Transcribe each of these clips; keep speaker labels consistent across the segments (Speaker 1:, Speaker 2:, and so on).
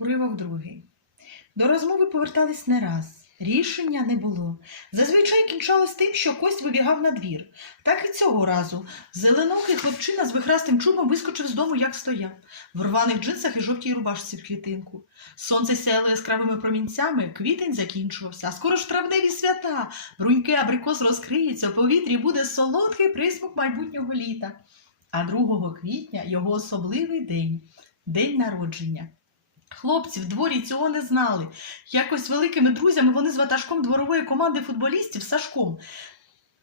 Speaker 1: Уривок другий. До розмови повертались не раз. Рішення не було. Зазвичай кінчалось тим, що кость вибігав на двір. Так і цього разу. Зеленокий хлопчина з вихрастим чубом вискочив з дому, як стояв, в рваних джинсах і жовтій рубашці в клітинку. Сонце сяяло яскравими промінцями, квітень закінчувався, а скоро ж травневі свята. Бруньки абрикос розкриються, в повітрі буде солодкий присмак майбутнього літа. А 2 квітня його особливий день день народження. Хлопці в дворі цього не знали. Якось великими друзями вони з ватажком дворової команди футболістів Сашком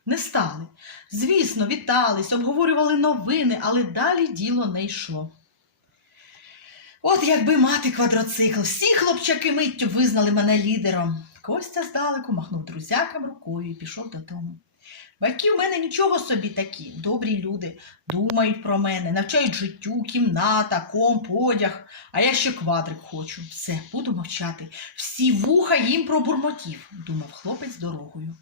Speaker 1: не стали. Звісно, вітались, обговорювали новини, але далі діло не йшло. От якби мати квадроцикл, всі хлопчаки миттю визнали мене лідером. Костя здалеку махнув друзякам рукою і пішов додому. Батьки в мене нічого собі такі, добрі люди, думають про мене, навчають життю, кімната, комп, одяг, а я ще квадрик хочу. Все, буду мовчати. Всі вуха їм пробурмотів, думав хлопець дорогою.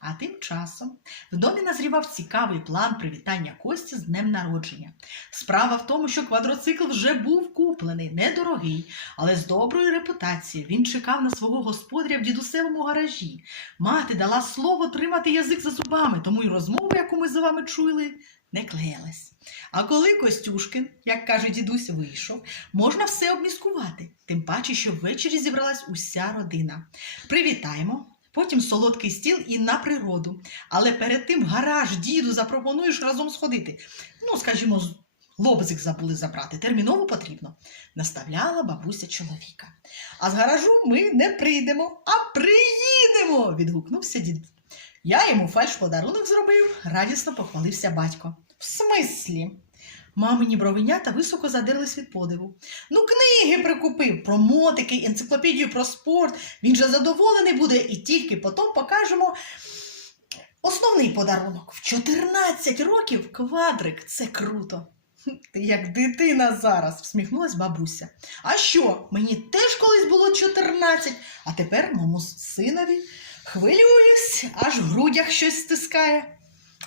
Speaker 1: А тим часом в домі назрівав цікавий план привітання Кості з днем народження. Справа в тому, що квадроцикл вже був куплений, недорогий, але з доброю репутацією. Він чекав на свого господаря в дідусевому гаражі. Мати дала слово тримати язик за зубами, тому й розмова, яку ми з вами чули, не клеїлась. А коли Костюшкин, як каже дідусь, вийшов, можна все обміскувати, тим паче, що ввечері зібралась уся родина. Привітаємо. Потім солодкий стіл і на природу. Але перед тим гараж діду запропонуєш разом сходити. Ну, скажімо, лобзик забули забрати. Терміново потрібно. Наставляла бабуся чоловіка. А з гаражу ми не прийдемо, а приїдемо. відгукнувся дід. Я йому фальш подарунок зробив, радісно похвалився батько. В смислі? Мамині бровенята високо задерлись від подиву. Ну, книги прикупив про мотики, енциклопедію про спорт. Він же задоволений буде і тільки потім покажемо основний подарунок. В 14 років квадрик. Це круто. Ти як дитина зараз, всміхнулась бабуся. А що? Мені теж колись було 14, а тепер моєму синові хвилююсь, аж в грудях щось стискає.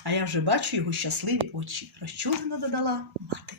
Speaker 1: А я вже бачу його щасливі очі, розчулено додала мати.